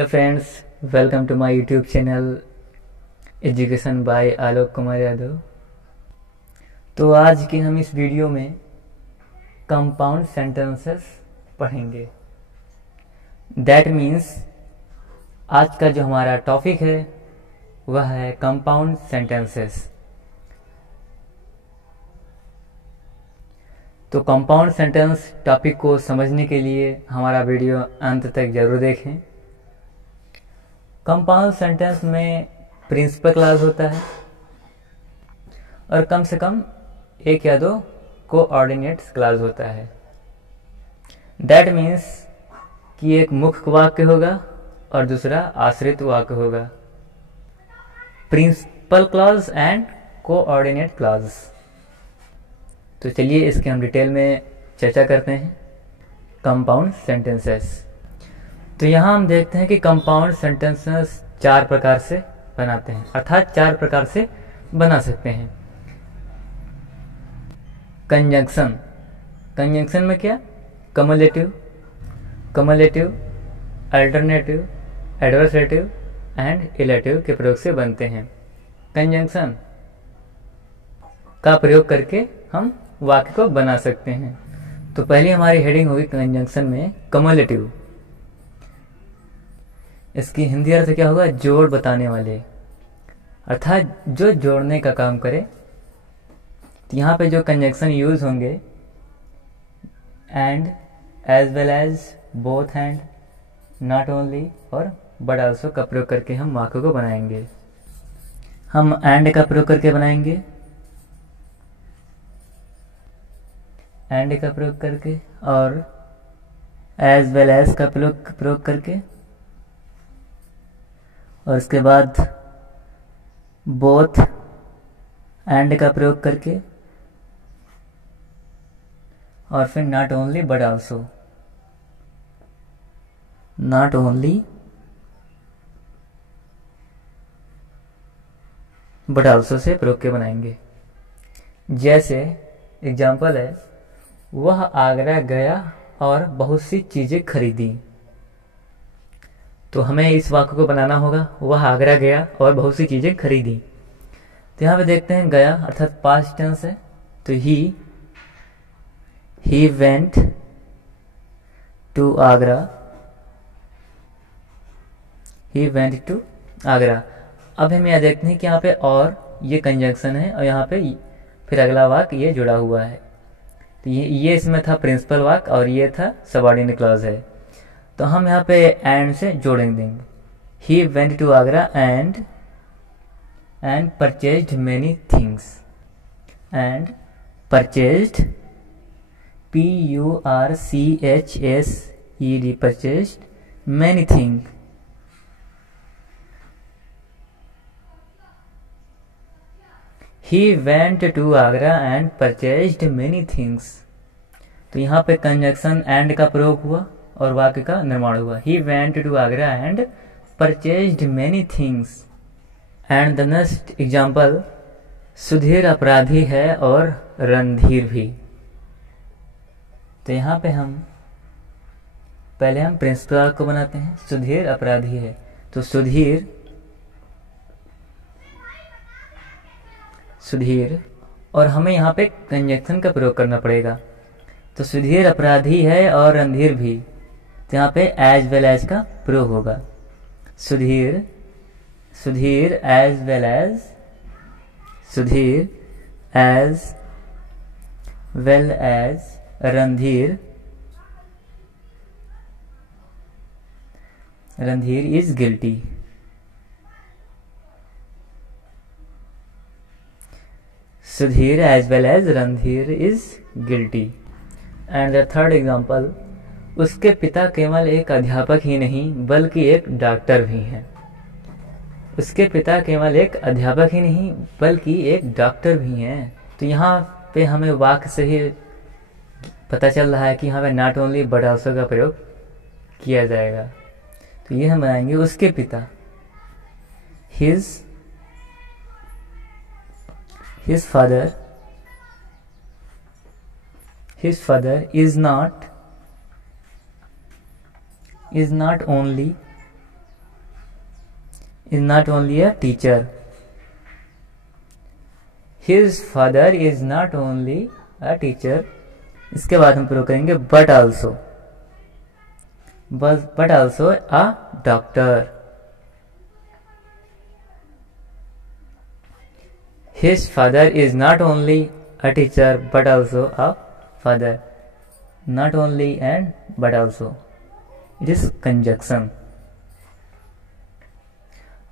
Hello friends, welcome to my YouTube channel education by Alok Kumar Yadav. तो आज के हम इस वीडियो में कंपाउंड सेंटेंसेस पढ़ेंगे। दैट मीन्स आज का जो हमारा टॉपिक है वह है कंपाउंड सेंटेंसेस। तो कंपाउंड सेंटेंस टॉपिक को समझने के लिए हमारा वीडियो अंत तक जरूर देखें। कंपाउंड सेंटेंस में प्रिंसिपल क्लॉज होता है और कम से कम एक या दो कोऑर्डिनेट्स क्लॉज होता है। दैट मीन्स कि एक मुख्य वाक्य होगा और दूसरा आश्रित वाक्य होगा। Principal clause and coordinate clause. तो चलिए इसके हम डिटेल में चर्चा करते हैं। Compound sentences. तो यहाँ हम देखते हैं कि कंपाउंड सेंटेंसेस चार प्रकार से बनाते हैं, अर्थात चार प्रकार से बना सकते हैं। कंजंक्शन। कंजंक्शन में क्या? Cumulative, alternative, adversative and illative के प्रयोग से बनते हैं। कंजंक्शन का प्रयोग करके हम वाक्य को बना सकते हैं। तो पहली हमारी हेडिंग होगी कंजंक्शन में कम्युलेटिव। इसकी हिंदी अर्थ क्या होगा? जोड़ बताने वाले, अर्थात जो जोड़ने का काम करे। तो यहाँ पे जो कंजंक्शन यूज होंगे and, as well as, both and, not only और बट आल्सो का प्रयोग करके हम वाक्य को बनाएंगे। हम एंड का प्रयोग करके बनाएंगे, एंड का प्रयोग करके, और एज वेल एज का प्रयोग करके, और इसके बाद बोथ एंड का प्रयोग करके, और फिर not only but also, not only but also say प्रयोग के बनाएंगे। जैसे एग्जाम्पल है, वह आगरा गया और बहुत सी चीजें खरीदी। तो हमें इस वाक्य को बनाना होगा, वह आगरा गया और बहुत सी चीजें खरीदी। तो यहां पे देखते हैं गया अर्थात पास्ट टेंस है, तो he went to Agra, he went to Agra. अब हम यह देखते हैं कि यहाँ पे और ये कंजंक्शन है और यहाँ पे फिर अगला वाक्य ये जुड़ा हुआ है। तो ये इसमें था प्रिंसिपल वाक्य और ये था सबऑर्डिनेट क्लॉज है। तो हम यहाँ पे एंड से जोड़ेंगे। He went to Agra and purchased many things, and purchased, PURCHSED, purchased many thing. He went to Agra and purchased many things. तो यहाँ पे कंजंक्शन एंड का प्रयोग हुआ और वाक्य का निर्माण हुआ। He went to Agra and purchased many things. And the next example, Sudhir अपराधी है और रणधीर भी। तो यहाँ पे हम प्रिंसिपल को बनाते हैं। सुधीर अपराधी है, तो सुधीर और हमें यहाँ पे कंजंक्शन का प्रयोग करना पड़ेगा। तो सुधीर अपराधी है और रणधीर भी, तो यहाँ पे एज वेल एज का प्रयोग होगा। Sudhir as well as, Sudhir as well as Randhir is guilty. Sudhir as well as Randhir is guilty. And the third example, उसके पिता केवल एक अध्यापक ही नहीं बल्कि एक डॉक्टर भी हैं। उसके पिता केवल एक अध्यापक ही नहीं बल्कि एक डॉक्टर भी हैं। तो यहाँ पे हमें वाक्य से ही पता चल रहा है कि यहाँ पे नॉट ओनली बट आल्सो का प्रयोग किया जाएगा। तो ये हम बनाएंगे उसके पिता, his father is not only is not only a teacher. His father is not only a teacher. इसके बाद हम प्रयोग करेंगे but also. But also a doctor. His father is not only a teacher but also a father. Not only and but also. It is conjunction.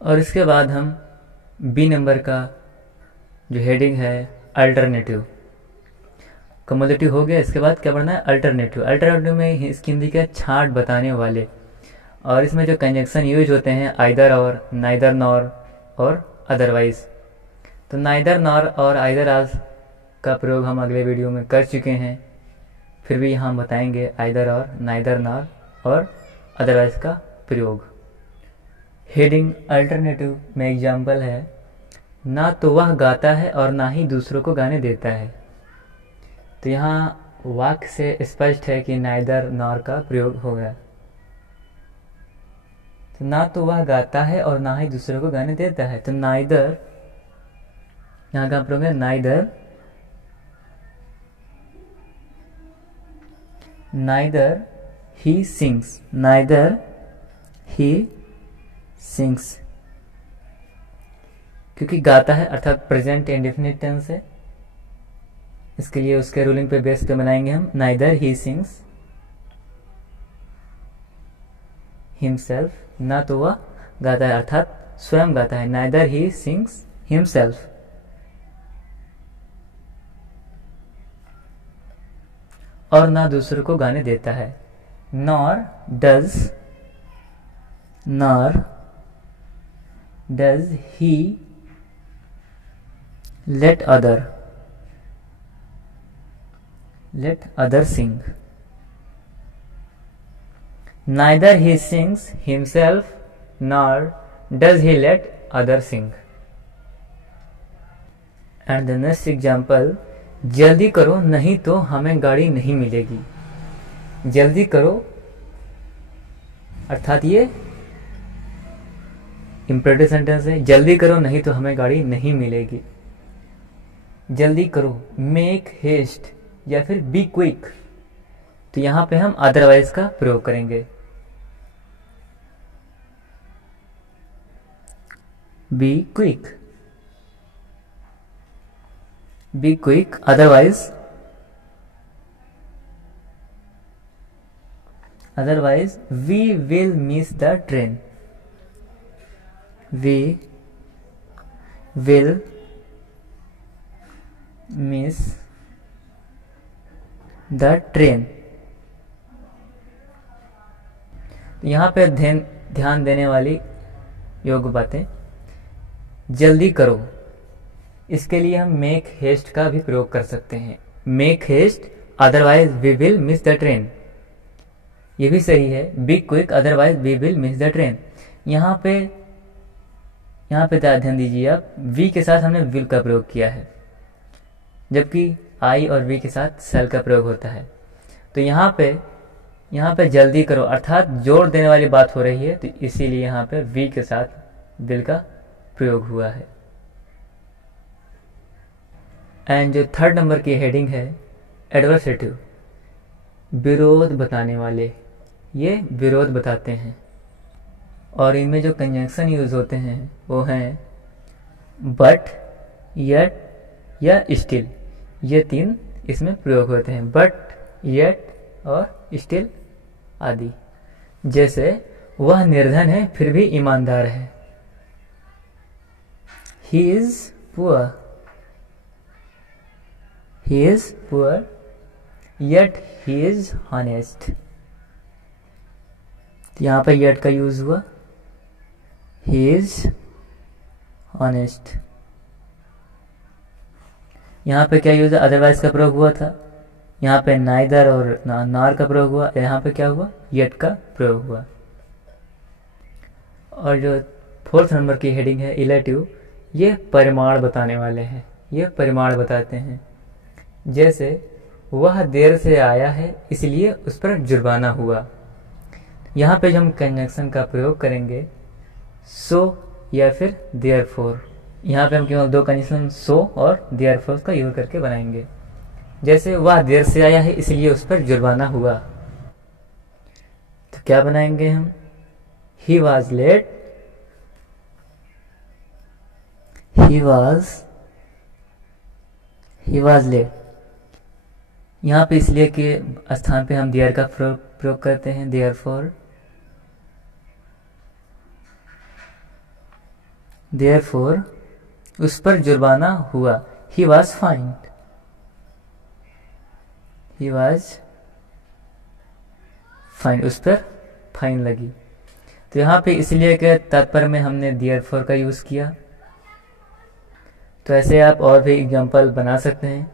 और इसके बाद हम B number का जो हेडिंग है अल्टरनेटिव, कम्युलेटिव हो गया। इसके बाद क्या पढ़ना है? अल्टरनेटिव। अल्टरनेटिव में इसकी हिंदी का छांट बताने वाले, और इसमें जो कंजंक्शन यूज होते हैं आइदर और, नाइदर नॉर और अदरवाइज। तो नाइदर नॉर और आइदर आज का प्रयोग हम अगले वीडियो में कर चुके हैं, फिर भी यहाँ बताएंगे आइदर और, नाइदर नॉर और अदरवाइज का प्रयोग। हेडिंग अल्टरनेटिव में एग्जाम्पल है, ना तो वह गाता है और ना ही दूसरों को गाने देता है। तो यहाँ वाक्य से स्पष्ट है कि नाइदर नॉर का प्रयोग होगा। तो ना तो वह गाता है और ना ही दूसरों को गाने देता है, तो नाइदर, यहाँ का प्रयोग है neither he sings, neither he sings, क्योंकि गाता है अर्थात प्रेजेंट इंडेफिनिट टेंस है, इसके लिए उसके रूलिंग पे बेस पे बनाएंगे हम नाइदर ही सिंग्स हिमसेल्फ, ना तो वह गाता है अर्थात स्वयं गाता है, नाइदर ही सिंग्स हिमसेल्फ। और ना दूसरों को गाने देता है, nor does he let other sing. Neither he sings himself nor does he let other sing. And the next example, जल्दी करो नहीं तो हमें गाड़ी नहीं मिलेगी। जल्दी करो अर्थात ये इम्परेटिव सेंटेंस है, जल्दी करो नहीं तो हमें गाड़ी नहीं मिलेगी। जल्दी करो, मेक हेस्ट या फिर बी क्विक, तो यहां पे हम अदरवाइज का प्रयोग करेंगे। Be quick, be quick, otherwise we will miss the train, we will miss the train. यहां पे ध्यान देने वाली योग्य बातें, जल्दी करो, इसके लिए हम मेक हेस्ट का भी प्रयोग कर सकते हैं। Make haste otherwise we will miss the train, ये भी सही है। Be quick otherwise we will miss the train. यहाँ पे ध्यान दीजिए आप, वी के साथ हमने विल का प्रयोग किया है, जबकि आई और वी के साथ सेल का प्रयोग होता है। तो यहाँ पे जल्दी करो अर्थात जोड़ देने वाली बात हो रही है, तो इसीलिए यहाँ पे वी के साथ विल का प्रयोग हुआ है। एंड जो थर्ड नंबर की हेडिंग है एडवर्सेटिव, विरोध बताने वाले, ये विरोध बताते हैं, और इनमें जो कंजंक्शन यूज होते हैं वो हैं बट, येट या स्टिल, ये तीन इसमें प्रयोग होते हैं, बट, येट और स्टिल आदि। जैसे वह निर्धन है फिर भी ईमानदार है, he is poor yet he is honest. यहां पर येट का यूज हुआ, ही इज ऑनेस्ट। यहाँ पे क्या यूज है? अदरवाइज का प्रयोग हुआ था, यहाँ पे नाइदर और नॉर का प्रयोग हुआ, यहाँ पे क्या हुआ? येट का प्रयोग हुआ। और जो फोर्थ नंबर की हेडिंग है इलेटिव, ये परिमाण बताने वाले हैं, ये परिमाण बताते हैं। जैसे वह देर से आया है इसलिए उस पर जुर्माना हुआ। यहाँ पे जो हम कंजंक्शन का प्रयोग करेंगे, सो या फिर देयरफॉर। यहाँ पे हम केवल दो कंडीशन सो और देयरफॉर का यूज करके बनाएंगे। जैसे वह देर से आया है इसलिए उस पर जुर्माना हुआ, तो क्या बनाएंगे हम? He was late, he was late. यहाँ पे इसलिए कि स्थान पे हम देयर का प्रयोग करते हैं, देयरफॉर उस पर जुर्माना हुआ। He was find, he was fine, उस पर फाइन लगी। तो यहाँ पे इसलिए कि तात्पर्य में हमने देयरफॉर का यूज किया। तो ऐसे आप और भी एग्जाम्पल बना सकते हैं।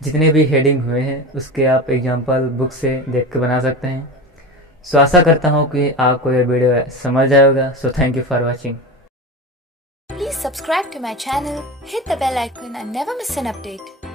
जितने भी हेडिंग हुए हैं उसके आप एग्जाम्पल बुक से देख के बना सकते हैं। सो आशा करता हूँ कि आपको यह वीडियो समझ आएगा। So thank you for watching. Please subscribe to my channel, hit the bell icon and never miss an update.